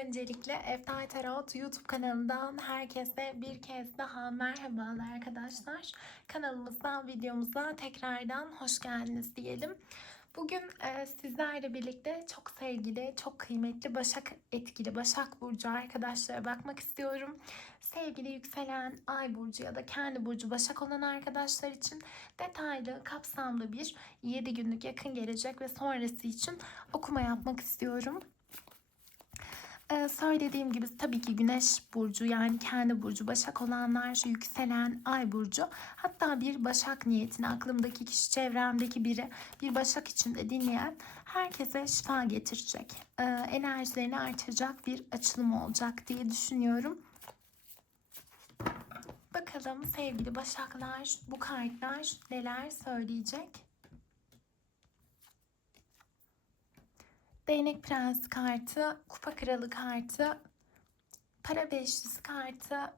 Öncelikle Eftal Tarot YouTube kanalından herkese bir kez daha merhabalar arkadaşlar. Kanalımıza, videomuza tekrardan hoş geldiniz diyelim. Bugün e, sizlerle birlikte çok sevgili, çok kıymetli Başak etkili Başak Burcu arkadaşlara bakmak istiyorum. Sevgili yükselen Ay Burcu ya da kendi Burcu Başak olan arkadaşlar için detaylı, kapsamlı bir 7 günlük yakın gelecek ve sonrası için okuma yapmak istiyorum. Ee, söylediğim gibi tabii ki Güneş burcu yani kendi burcu Başak olanlar, yükselen Ay burcu, hatta bir Başak niyetini aklımdaki kişi, çevremdeki biri bir Başak içinde dinleyen herkese şifa getirecek, e, enerjilerini artıracak bir açılım olacak diye düşünüyorum. Bakalım sevgili Başaklar bu kartlar neler söyleyecek? Değnek Prens kartı, Kupa Kralı kartı, Para Beşlisi kartı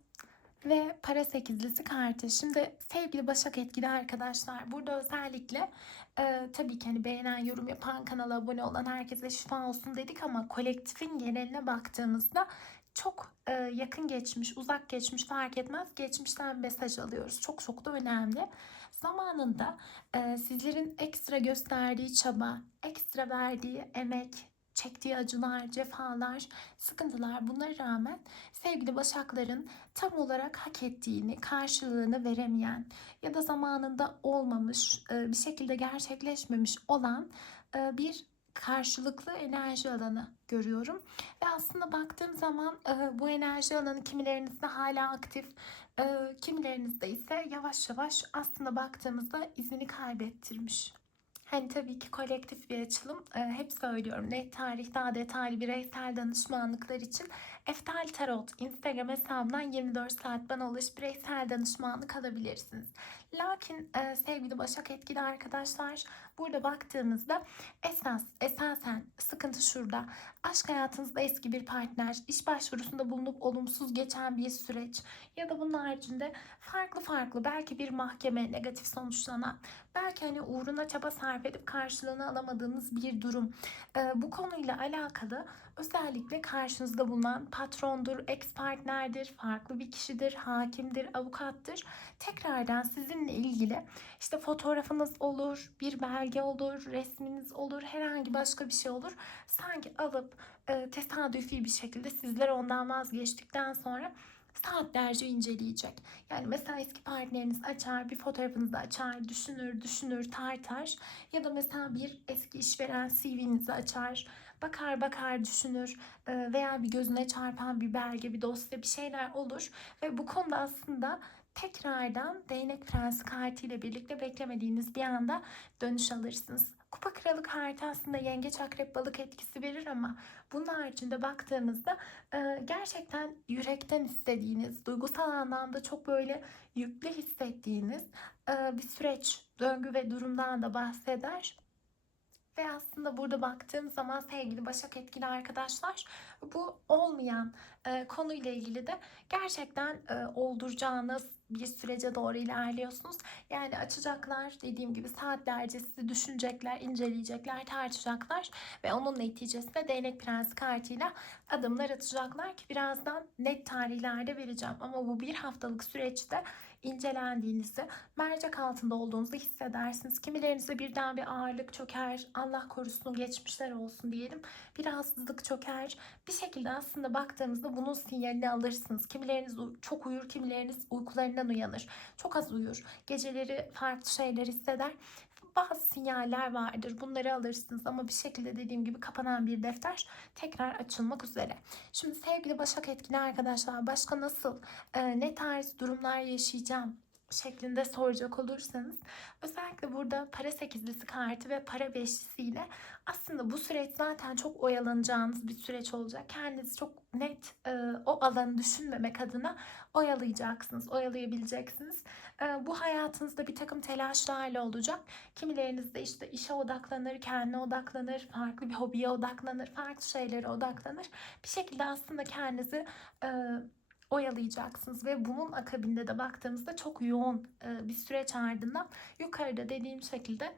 ve Para Sekizlisi kartı. Şimdi sevgili Başak etkili arkadaşlar burada özellikle e, tabii ki hani beğenen, yorum yapan, kanala abone olan herkese şifa olsun dedik ama kolektifin geneline baktığımızda çok e, yakın geçmiş, uzak geçmiş fark etmez. Geçmişten mesaj alıyoruz. Çok çok da önemli. Zamanında e, sizlerin ekstra gösterdiği çaba, ekstra verdiği emek, çektiği acılar, cefalar, sıkıntılar bunlara rağmen sevgili başakların tam olarak hak ettiğini, karşılığını veremeyen ya da zamanında olmamış, e, bir şekilde gerçekleşmemiş olan e, bir karşılıklı enerji alanı görüyorum. Ve aslında baktığım zaman e, bu enerji alanı kimilerinizde hala aktif, e, kimilerinizde ise yavaş yavaş aslında baktığımızda izini kaybettirmiş. Hani tabii ki kolektif bir açılım. E, hep söylüyorum net tarih daha detaylı bireysel danışmanlıklar için Eftal Tarot Instagram hesabından 24 saat bana ulaş bireysel danışmanlık alabilirsiniz. Lakin e, sevgili Başak etkili arkadaşlar burada baktığımızda esas esasen sıkıntı şurada. Aşk hayatınızda eski bir partner, iş başvurusunda bulunup olumsuz geçen bir süreç ya da bunun haricinde farklı farklı belki bir mahkeme negatif sonuçlanan belki hani uğruna çaba sarf edip karşılığını alamadığınız bir durum. E, bu konuyla alakalı özellikle karşınızda bulunan patrondur, ex partnerdir, farklı bir kişidir, hakimdir, avukattır. Tekrardan sizinle ilgili işte fotoğrafınız olur, bir belge olur, resminiz olur, herhangi başka bir şey olur. Sanki alıp e, tesadüfi bir şekilde sizler ondan vazgeçtikten sonra saatlerce inceleyecek. Yani mesela eski partneriniz açar, bir fotoğrafınızı açar, düşünür, düşünür, tartar. Ya da mesela bir eski işveren CV'nizi açar, bakar bakar düşünür e, veya bir gözüne çarpan bir belge, bir dosya bir şeyler olur. Ve bu konuda aslında tekrardan değnek prensi kartı birlikte beklemediğiniz bir anda dönüş alırsınız. Kupa kralı kartı aslında yengeç akrep balık etkisi verir ama bunun haricinde baktığımızda e, gerçekten yürekten istediğiniz, duygusal anlamda çok böyle yüklü hissettiğiniz e, bir süreç, döngü ve durumdan da bahseder. Ve aslında burada baktığım zaman sevgili Başak etkili arkadaşlar bu olmayan e, konuyla ilgili de gerçekten e, olduracağınız bir sürece doğru ilerliyorsunuz. Yani açacaklar dediğim gibi saatlerce sizi düşünecekler, inceleyecekler, tartışacaklar ve onun neticesinde değnek prensi kartıyla adımlar atacaklar ki birazdan net tarihlerde vereceğim. Ama bu bir haftalık süreçte incelendiğinizi, mercek altında olduğunuzu hissedersiniz. Kimilerinizde birden bir ağırlık çöker, Allah korusun geçmişler olsun diyelim. Bir rahatsızlık çöker. Bir şekilde aslında baktığınızda bunun sinyalini alırsınız. Kimileriniz çok uyur, kimileriniz uykularından uyanır. Çok az uyur. Geceleri farklı şeyler hisseder bazı sinyaller vardır. Bunları alırsınız ama bir şekilde dediğim gibi kapanan bir defter tekrar açılmak üzere. Şimdi sevgili Başak etkili arkadaşlar başka nasıl e, ne tarz durumlar yaşayacağım şeklinde soracak olursanız özellikle burada para sekizlisi kartı ve para beşlisiyle aslında bu süreç zaten çok oyalanacağınız bir süreç olacak. Kendinizi çok net e, o alanı düşünmemek adına oyalayacaksınız, oyalayabileceksiniz. E, bu hayatınızda bir takım telaşlarla olacak. Kimileriniz de işte işe odaklanır, kendine odaklanır, farklı bir hobiye odaklanır, farklı şeylere odaklanır. Bir şekilde aslında kendinizi e, oyalayacaksınız ve bunun akabinde de baktığımızda çok yoğun e, bir süreç ardından yukarıda dediğim şekilde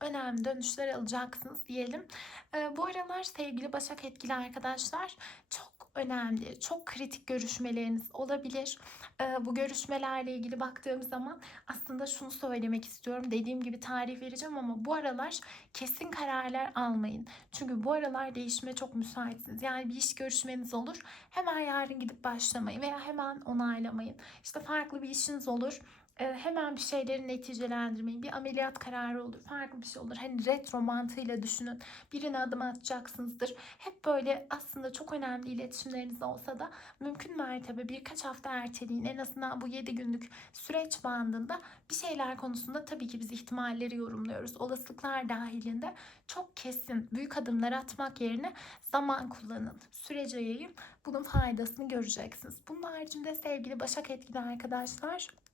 önemli dönüşler alacaksınız diyelim. Ee, bu aralar sevgili Başak etkili arkadaşlar çok önemli, çok kritik görüşmeleriniz olabilir. Ee, bu görüşmelerle ilgili baktığım zaman aslında şunu söylemek istiyorum. Dediğim gibi tarih vereceğim ama bu aralar kesin kararlar almayın. Çünkü bu aralar değişime çok müsaitsiniz. Yani bir iş görüşmeniz olur. Hemen yarın gidip başlamayın veya hemen onaylamayın. İşte farklı bir işiniz olur e, hemen bir şeyleri neticelendirmeyin. Bir ameliyat kararı olur, farklı bir şey olur. Hani retro mantığıyla düşünün. Birine adım atacaksınızdır. Hep böyle aslında çok önemli iletişimleriniz olsa da mümkün mertebe birkaç hafta erteleyin. En azından bu 7 günlük süreç bandında bir şeyler konusunda tabii ki biz ihtimalleri yorumluyoruz. Olasılıklar dahilinde çok kesin büyük adımlar atmak yerine zaman kullanın. Sürece yayın. Bunun faydasını göreceksiniz. Bunun haricinde sevgili Başak etkili arkadaşlar e,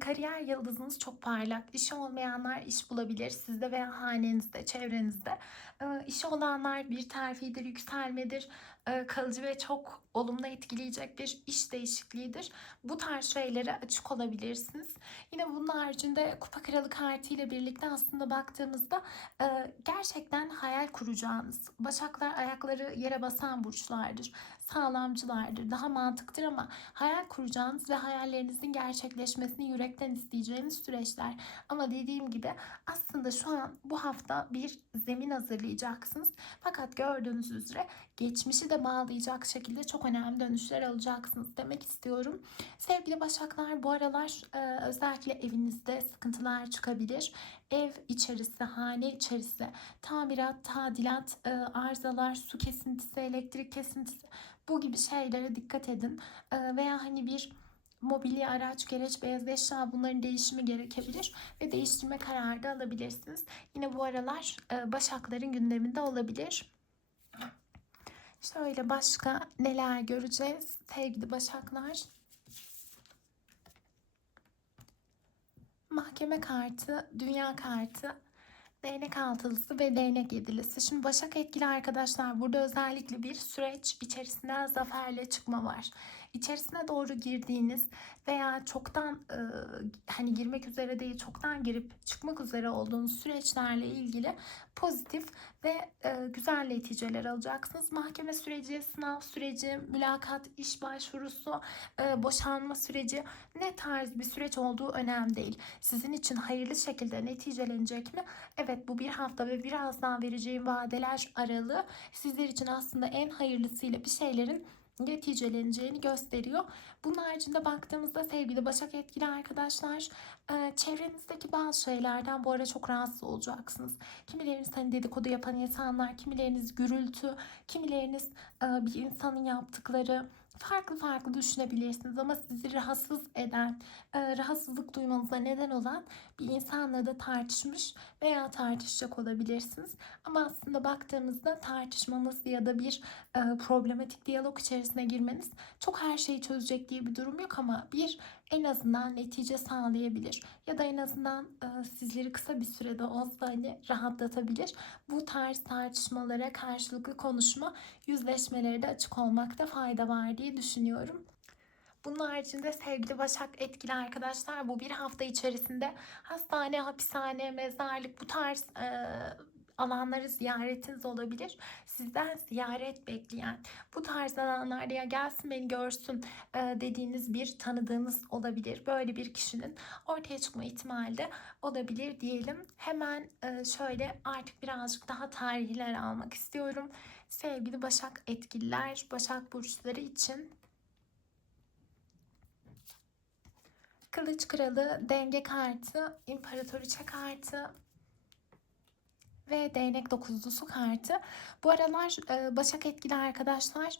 kariyer yıldızınız çok parlak. İşi olmayanlar iş bulabilir. Sizde veya hanenizde, çevrenizde. E, işi olanlar bir terfidir, yükselmedir. E, kalıcı ve çok olumlu etkileyecek bir iş değişikliğidir. Bu tarz şeylere açık olabilirsiniz. Yine bunun haricinde Kupa Kralı kartı ile birlikte aslında baktığımızda e, gerçekten hayal kuracağınız, başaklar ayakları yere basan burçlardır sağlamcılardır, daha mantıktır ama hayal kuracağınız ve hayallerinizin gerçekleşmesini yürekten isteyeceğiniz süreçler. Ama dediğim gibi aslında şu an bu hafta bir zemin hazırlayacaksınız. Fakat gördüğünüz üzere geçmişi de bağlayacak şekilde çok önemli dönüşler alacaksınız demek istiyorum. Sevgili Başaklar bu aralar e, özellikle evinizde sıkıntılar çıkabilir. Ev içerisi, hane içerisi, tamirat, tadilat, e, arızalar, su kesintisi, elektrik kesintisi bu gibi şeylere dikkat edin. E, veya hani bir mobilya, araç, gereç, beyaz eşya bunların değişimi gerekebilir ve değiştirme kararı da alabilirsiniz. Yine bu aralar başakların gündeminde olabilir. Şöyle başka neler göreceğiz sevgili başaklar. Mahkeme kartı, dünya kartı, değnek altılısı ve değnek yedilisi. Şimdi başak etkili arkadaşlar burada özellikle bir süreç içerisinden zaferle çıkma var içerisine doğru girdiğiniz veya çoktan e, hani girmek üzere değil çoktan girip çıkmak üzere olduğunuz süreçlerle ilgili pozitif ve e, güzel neticeler alacaksınız. Mahkeme süreci, sınav süreci, mülakat, iş başvurusu, e, boşanma süreci ne tarz bir süreç olduğu önemli değil. Sizin için hayırlı şekilde neticelenecek mi? Evet bu bir hafta ve birazdan vereceğim vadeler aralığı sizler için aslında en hayırlısıyla bir şeylerin neticeleneceğini gösteriyor. Bunun haricinde baktığımızda sevgili Başak etkili arkadaşlar e, çevrenizdeki bazı şeylerden bu ara çok rahatsız olacaksınız. Kimileriniz hani dedikodu yapan insanlar, kimileriniz gürültü, kimileriniz e, bir insanın yaptıkları farklı farklı düşünebilirsiniz ama sizi rahatsız eden, e, rahatsızlık duymanıza neden olan bir insanla da tartışmış veya tartışacak olabilirsiniz. Ama aslında baktığımızda tartışmanız ya da bir e, problematik diyalog içerisine girmeniz çok her şeyi çözecek diye bir durum yok ama bir en azından netice sağlayabilir ya da en azından e, sizleri kısa bir sürede olsa hani rahatlatabilir. Bu tarz tartışmalara karşılıklı konuşma, yüzleşmeleri de açık olmakta fayda var diye düşünüyorum. Bunun haricinde sevgili Başak etkili arkadaşlar bu bir hafta içerisinde hastane, hapishane, mezarlık bu tarz e, alanları ziyaretiniz olabilir. Sizden ziyaret bekleyen bu tarz alanlarda ya gelsin beni görsün e, dediğiniz bir tanıdığınız olabilir. Böyle bir kişinin ortaya çıkma ihtimali de olabilir diyelim. Hemen e, şöyle artık birazcık daha tarihler almak istiyorum. Sevgili Başak etkililer, Başak burçları için Kılıç Kralı, Denge kartı, İmparatoriçe kartı, ve değnek dokuzlusu kartı. Bu aralar e, başak etkili arkadaşlar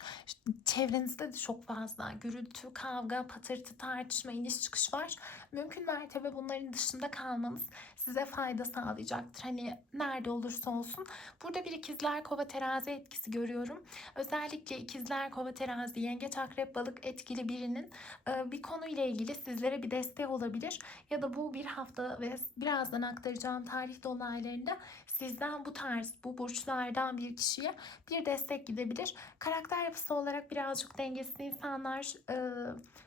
çevrenizde de çok fazla gürültü, kavga, patırtı, tartışma, iniş çıkış var. Mümkün mertebe bunların dışında kalmanız size fayda sağlayacaktır. Hani nerede olursa olsun. Burada bir ikizler kova terazi etkisi görüyorum. Özellikle ikizler kova terazi, yengeç akrep balık etkili birinin e, bir konuyla ilgili sizlere bir destek olabilir. Ya da bu bir hafta ve birazdan aktaracağım tarih dolaylarında sizden bu tarz bu burçlardan bir kişiye bir destek gidebilir. Karakter yapısı olarak birazcık dengesiz insanlar, e,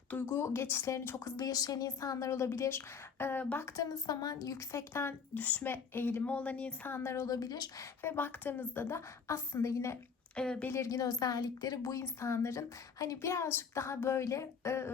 Duygu geçişlerini çok hızlı yaşayan insanlar olabilir. E, baktığımız zaman yüksekten düşme eğilimi olan insanlar olabilir. Ve baktığımızda da aslında yine e, belirgin özellikleri bu insanların hani birazcık daha böyle e,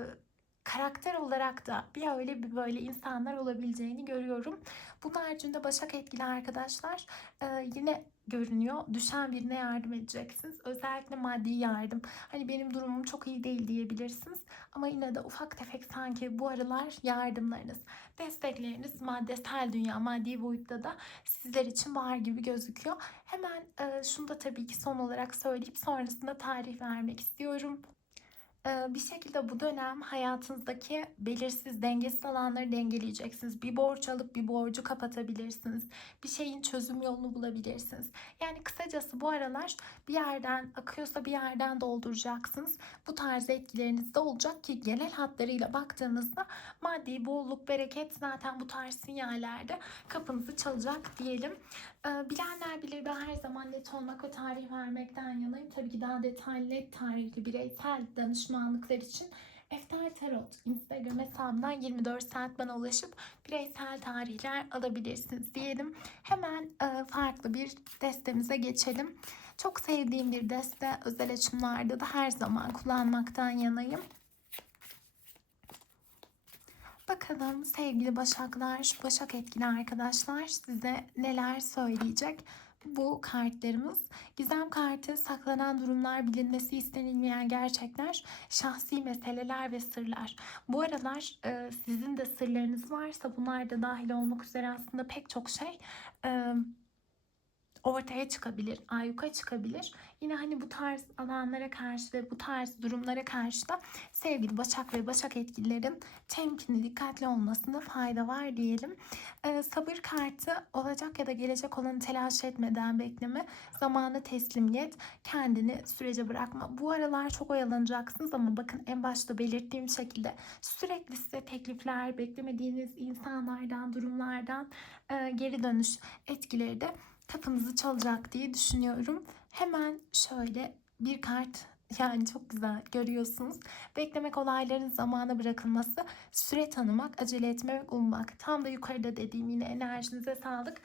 karakter olarak da bir öyle bir böyle insanlar olabileceğini görüyorum. Bunun haricinde Başak etkili arkadaşlar e, yine görünüyor. Düşen birine yardım edeceksiniz. Özellikle maddi yardım. Hani benim durumum çok iyi değil diyebilirsiniz. Ama yine de ufak tefek sanki bu aralar yardımlarınız, destekleriniz maddesel dünya, maddi boyutta da sizler için var gibi gözüküyor. Hemen e, şunu da tabii ki son olarak söyleyip sonrasında tarih vermek istiyorum bir şekilde bu dönem hayatınızdaki belirsiz, dengesiz alanları dengeleyeceksiniz. Bir borç alıp bir borcu kapatabilirsiniz. Bir şeyin çözüm yolunu bulabilirsiniz. Yani kısacası bu aralar bir yerden akıyorsa bir yerden dolduracaksınız. Bu tarz etkileriniz de olacak ki genel hatlarıyla baktığımızda maddi bolluk, bereket zaten bu tarz sinyallerde kapınızı çalacak diyelim. Bilenler bilir ben her zaman net olmak ve tarih vermekten yanayım. Tabii ki daha detaylı net tarihli bireysel danışmanlıklar için Eftel Tarot Instagram hesabından 24 saat bana ulaşıp bireysel tarihler alabilirsiniz diyelim. Hemen farklı bir destemize geçelim. Çok sevdiğim bir deste özel açımlarda da her zaman kullanmaktan yanayım. Bakalım sevgili Başaklar, Başak etkili arkadaşlar size neler söyleyecek bu kartlarımız. Gizem kartı saklanan durumlar, bilinmesi istenilmeyen gerçekler, şahsi meseleler ve sırlar. Bu aralar e, sizin de sırlarınız varsa bunlar da dahil olmak üzere aslında pek çok şey e, ortaya çıkabilir, ayyuka çıkabilir. Yine hani bu tarz alanlara karşı ve bu tarz durumlara karşı da sevgili Başak ve Başak etkililerin temkinli, dikkatli olmasında fayda var diyelim. Ee, sabır kartı olacak ya da gelecek olanı telaş etmeden bekleme, zamanı teslimiyet, kendini sürece bırakma. Bu aralar çok oyalanacaksınız ama bakın en başta belirttiğim şekilde sürekli size teklifler, beklemediğiniz insanlardan, durumlardan e, geri dönüş etkileri de kapınızı çalacak diye düşünüyorum. Hemen şöyle bir kart yani çok güzel görüyorsunuz. Beklemek olayların zamana bırakılması, süre tanımak, acele etmemek, ummak. Tam da yukarıda dediğim yine enerjinize sağlık.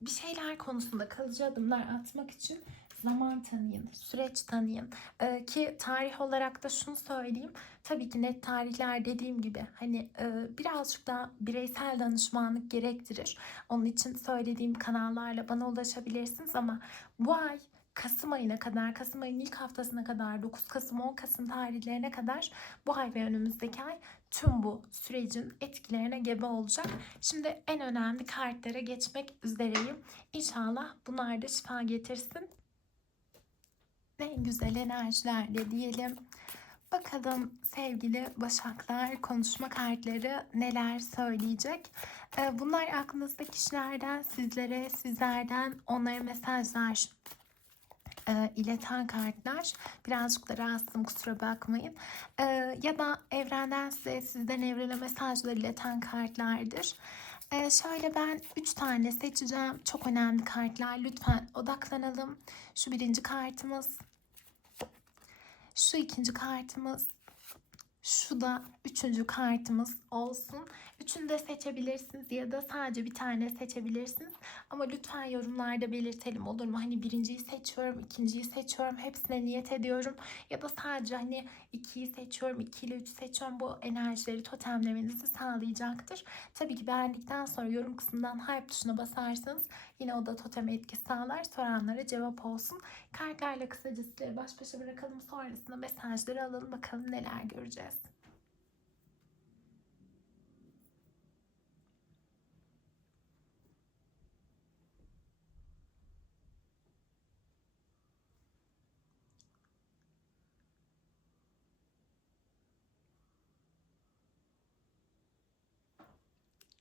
Bir şeyler konusunda kalıcı adımlar atmak için zaman tanıyın, süreç tanıyın. Ee, ki tarih olarak da şunu söyleyeyim. Tabii ki net tarihler dediğim gibi hani e, birazcık daha bireysel danışmanlık gerektirir. Onun için söylediğim kanallarla bana ulaşabilirsiniz ama bu ay Kasım ayına kadar, Kasım ayının ilk haftasına kadar, 9 Kasım 10 Kasım tarihlerine kadar bu ay ve önümüzdeki ay tüm bu sürecin etkilerine gebe olacak. Şimdi en önemli kartlara geçmek üzereyim. İnşallah bunlar da şifa getirsin ne güzel enerjilerle diyelim. Bakalım sevgili başaklar konuşma kartları neler söyleyecek. Ee, bunlar aklınızda kişilerden sizlere, sizlerden onlara mesajlar e, ileten kartlar. Birazcık da rahatsızım kusura bakmayın. E, ya da evrenden size, sizden evrene mesajlar ileten kartlardır. Ee, şöyle ben 3 tane seçeceğim. Çok önemli kartlar. Lütfen odaklanalım. Şu birinci kartımız. Şu ikinci kartımız. Şu da üçüncü kartımız olsun. Üçünü de seçebilirsiniz ya da sadece bir tane seçebilirsiniz. Ama lütfen yorumlarda belirtelim olur mu? Hani birinciyi seçiyorum, ikinciyi seçiyorum, hepsine niyet ediyorum. Ya da sadece hani ikiyi seçiyorum, iki ile üç seçiyorum. Bu enerjileri totemlemenizi sağlayacaktır. Tabii ki beğendikten sonra yorum kısmından hype tuşuna basarsanız yine o da totem etkisi sağlar. Soranlara cevap olsun. Kartlarla kısaca sizleri baş başa bırakalım. Sonrasında mesajları alalım. Bakalım neler göreceğiz.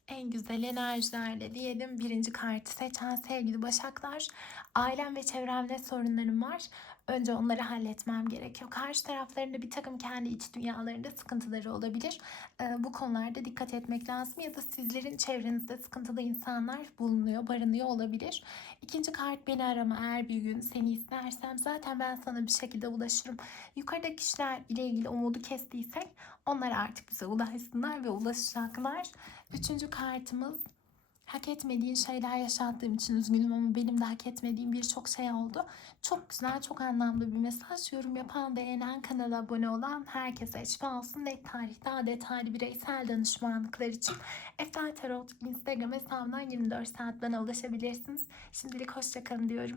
En güzel enerjilerle diyelim birinci kartı seçen sevgili başaklar. Ailem ve çevremde sorunlarım var. Önce onları halletmem gerekiyor. Karşı taraflarında bir takım kendi iç dünyalarında sıkıntıları olabilir. Ee, bu konularda dikkat etmek lazım. Ya da sizlerin çevrenizde sıkıntılı insanlar bulunuyor, barınıyor olabilir. İkinci kart beni arama eğer bir gün seni istersem zaten ben sana bir şekilde ulaşırım. Yukarıdaki kişiler ile ilgili umudu kestiysek onlar artık bize ulaşsınlar ve ulaşacaklar. Üçüncü kartımız hak etmediğin şeyler yaşattığım için üzgünüm ama benim de hak etmediğim birçok şey oldu. Çok güzel, çok anlamlı bir mesaj. Yorum yapan, beğenen, kanala abone olan herkese şifa olsun. Net tarih daha detaylı bireysel danışmanlıklar için Eftel Tarot Instagram hesabından 24 saat bana ulaşabilirsiniz. Şimdilik hoşçakalın diyorum.